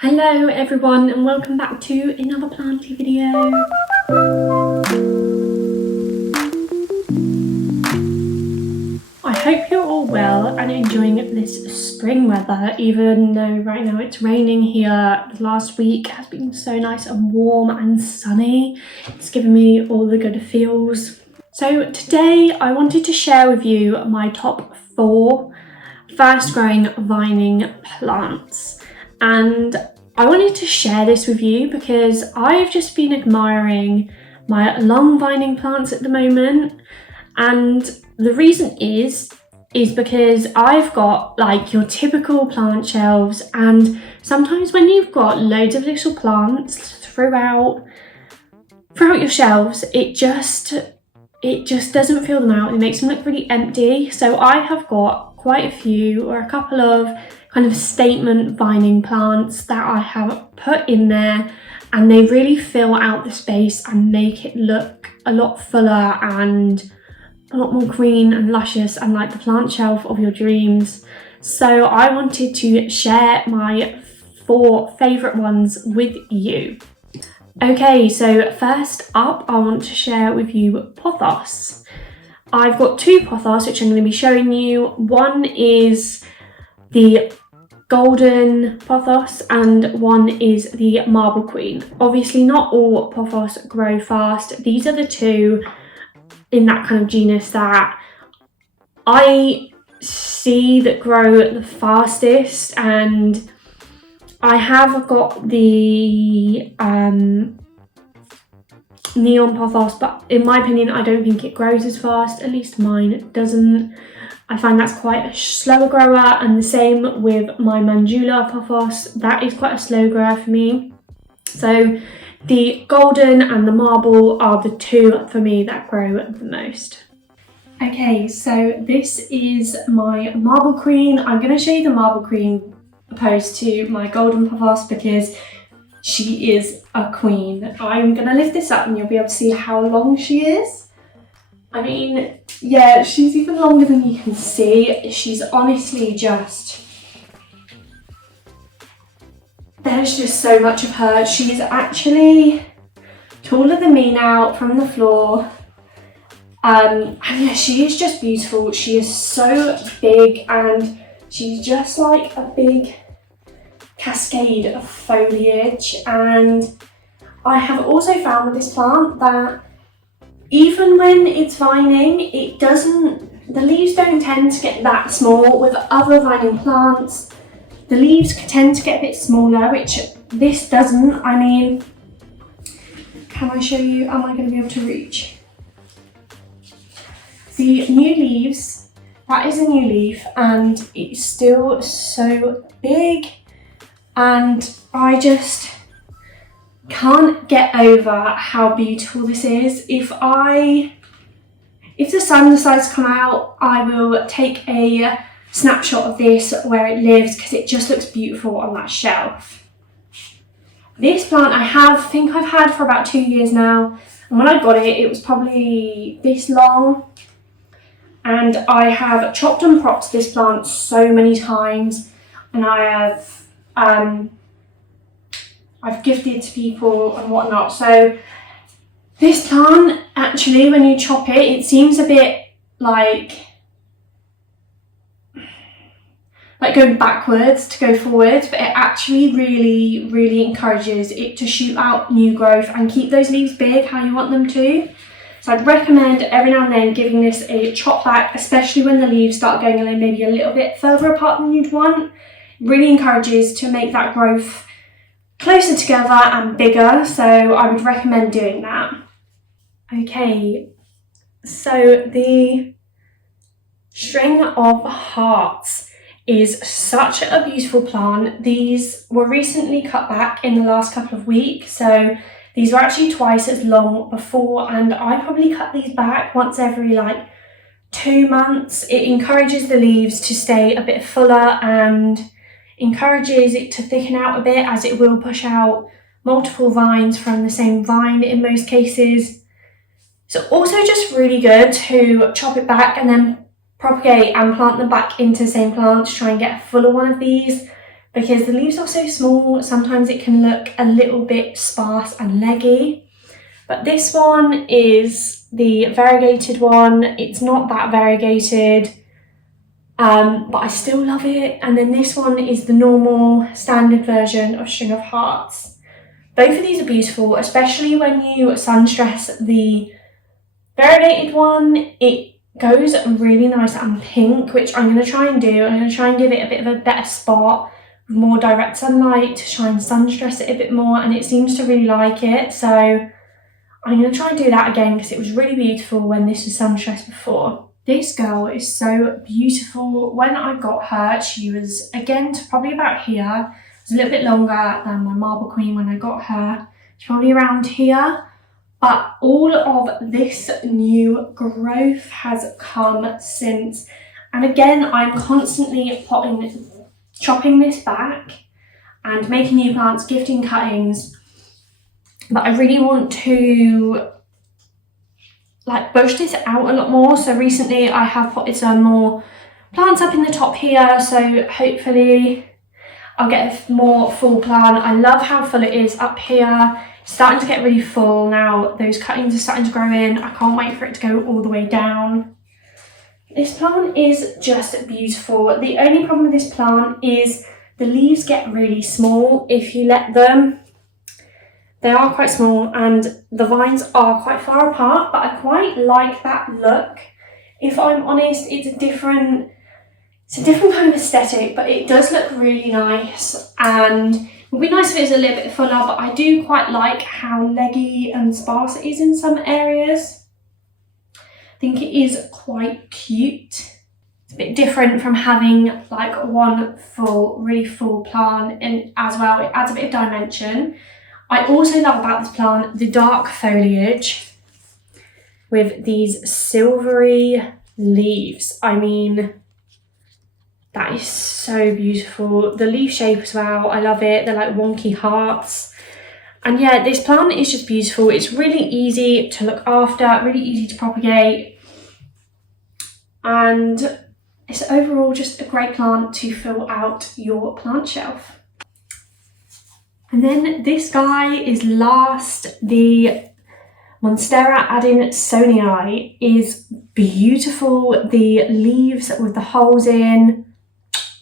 Hello everyone and welcome back to another planty video. I hope you're all well and enjoying this spring weather, even though right now it's raining here. The last week has been so nice and warm and sunny. It's given me all the good feels. So today I wanted to share with you my top 4 fast growing vining plants. And I wanted to share this with you because I've just been admiring my long vining plants at the moment, and the reason is because I've got like your typical plant shelves, and sometimes when you've got loads of little plants throughout your shelves, it just doesn't fill them out. It makes them look really empty. So I have got quite a few, or a couple of kind of statement vining plants that I have put in there, and they really fill out the space and make it look a lot fuller and a lot more green and luscious and like the plant shelf of your dreams. So I wanted to share my 4 favourite ones with you. Okay, so first up I want to share with you pothos. I've got 2 pothos which I'm going to be showing you. One is the golden pothos and one is the marble queen. Obviously not all pothos grow fast. These are the 2 in that kind of genus that I see that grow the fastest, and I have got the neon pothos, but in my opinion I don't think it grows as fast, at least mine doesn't. I find that's quite a slower grower, and the same with my Mandula pothos. That is quite a slow grower for me. So the golden and the marble are the 2 for me that grow the most. Okay, so this is my marble queen. I'm going to show you the marble queen opposed to my golden pothos because she is a queen. I'm going to lift this up and you'll be able to see how long she is. I mean, yeah, she's even longer than you can see. She's honestly just... there's just so much of her. She's actually taller than me now from the floor. And yeah, she is just beautiful. She is so big and she's just like a big cascade of foliage. And I have also found with this plant that even when it's vining, the leaves don't tend to get that small. With other vining plants, the leaves tend to get a bit smaller, which this doesn't. I mean, can I show you? Am I going to be able to reach? The new leaves, that is a new leaf and it's still so big, and I just can't get over how beautiful this is. If the sun decides to come out, I will take a snapshot of this where it lives because it just looks beautiful on that shelf. This plant I think I've had for about 2 years now, and when I got it, it was probably this long, and I have chopped and propped this plant so many times, and I've gifted to people and whatnot. So this plant, actually, when you chop it, it seems a bit like going backwards to go forwards, but it actually really encourages it to shoot out new growth and keep those leaves big how you want them to. So I'd recommend every now and then giving this a chop back, especially when the leaves start going maybe a little bit further apart than you'd want. It really encourages to make that growth closer together and bigger, so I would recommend doing that. Okay, so the string of hearts is such a beautiful plant. These were recently cut back in the last couple of weeks, so these were actually twice as long before, and I probably cut these back once every like 2 months. It encourages the leaves to stay a bit fuller and encourages it to thicken out a bit, as it will push out multiple vines from the same vine in most cases. So also just really good to chop it back and then propagate and plant them back into the same plant to try and get a fuller one of these. because the leaves are so small, sometimes it can look a little bit sparse and leggy. But this one is the variegated one. It's not that variegated, but I still love it. And then this one is the normal standard version of String of Hearts. Both of these are beautiful, especially when you sunstress the variegated one. It goes really nice and pink, which I'm going to try and do. I'm going to try and give it a bit of a better spot, more direct sunlight, to try and sunstress it a bit more, and it seems to really like it. So I'm going to try and do that again because it was really beautiful when this was sunstressed before. This girl is so beautiful. When I got her, she was, again, probably about here. It was a little bit longer than my Marble Queen when I got her. She's probably around here. But all of this new growth has come since. And again, I'm constantly chopping this back and making new plants, gifting cuttings. But I really want to bush this out a lot more. So recently I have potted some more plants up in the top here. So hopefully I'll get a more full plant. I love how full it is up here. It's starting to get really full now. Those cuttings are starting to grow in. I can't wait for it to go all the way down. This plant is just beautiful. The only problem with this plant is the leaves get really small if you let them. They are quite small and the vines are quite far apart, but I quite like that look. If I'm honest, it's a different kind of aesthetic, but it does look really nice, and it would be nice if it was a little bit fuller, but I do quite like how leggy and sparse it is in some areas. I think it is quite cute. It's a bit different from having one really full plant, and as well it adds a bit of dimension. I also love about this plant the dark foliage with these silvery leaves. I mean, that is so beautiful. The leaf shape as well, I love it. They're like wonky hearts. And yeah, this plant is just beautiful. It's really easy to look after, really easy to propagate. And it's overall just a great plant to fill out your plant shelf. And then this guy is last. The Monstera Adansonii is beautiful. The leaves with the holes in,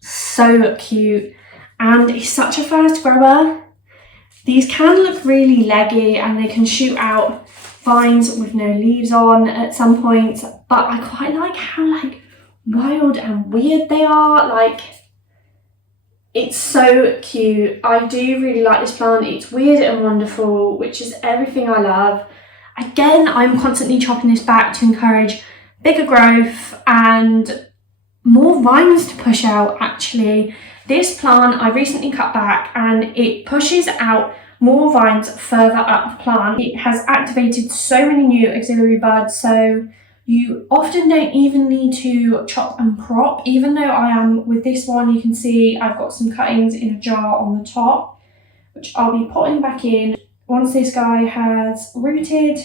so cute. And it's such a fast grower. These can look really leggy and they can shoot out vines with no leaves on at some points, but I quite like how wild and weird they are. It's so cute. I do really like this plant. It's weird and wonderful, which is everything I love. Again, I'm constantly chopping this back to encourage bigger growth and more vines to push out, actually. This plant I recently cut back and it pushes out more vines further up the plant. It has activated so many new auxiliary buds, so you often don't even need to chop and prop. Even though I am with this one, you can see I've got some cuttings in a jar on the top, which I'll be potting back in once this guy has rooted.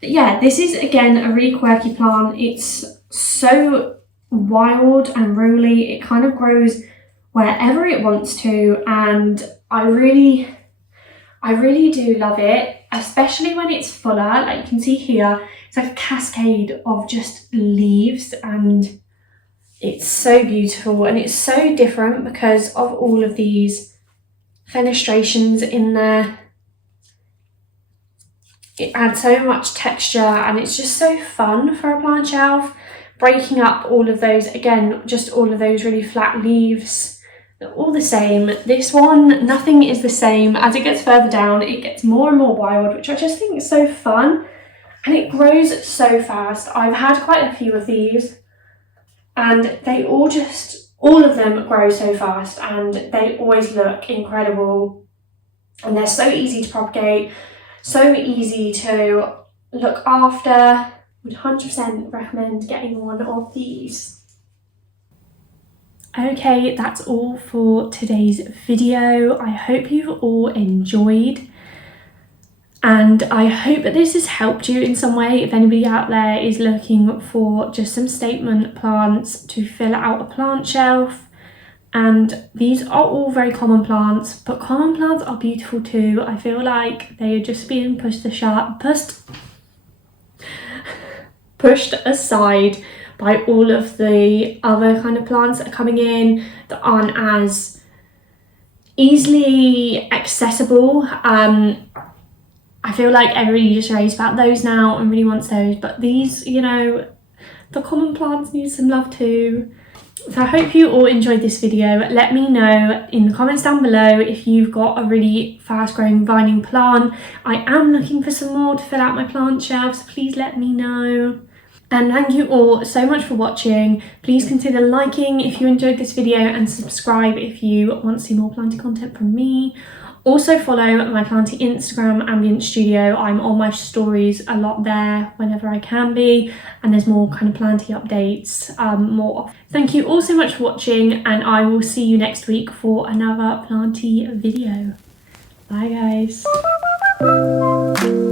But yeah, this is again a really quirky plant. It's so wild and ruly. It kind of grows wherever it wants to, and I really do love it, especially when it's fuller. Like you can see here, it's like a cascade of just leaves, and it's so beautiful and it's so different because of all of these fenestrations in there. It adds so much texture and it's just so fun for a plant shelf, breaking up all of those, again, just all of those really flat leaves. They're all the same. This one, nothing is the same. As it gets further down, it gets more and more wild, which I just think is so fun. And it grows so fast. I've had quite a few of these and they all of them grow so fast and they always look incredible. And they're so easy to propagate, so easy to look after. Would 100% recommend getting one of these. Okay, that's all for today's video. I hope you've all enjoyed, and I hope that this has helped you in some way. If anybody out there is looking for just some statement plants to fill out a plant shelf, And these are all very common plants, but common plants are beautiful too. I feel like they are just being pushed aside by all of the other kind of plants that are coming in that aren't as easily accessible. I feel like everybody just raves about those now and really wants those, but these, you know, the common plants need some love too. So I hope you all enjoyed this video. Let me know in the comments down below if you've got a really fast growing vining plant. I am looking for some more to fill out my plant shelf, so please let me know. And thank you all so much for watching. Please consider liking if you enjoyed this video and subscribe if you want to see more planty content from me. Also follow my planty Instagram, Ambient Studio. I'm on my stories a lot there whenever I can be, and there's more kind of planty updates more. Thank you all so much for watching, and I will see you next week for another planty video. Bye guys.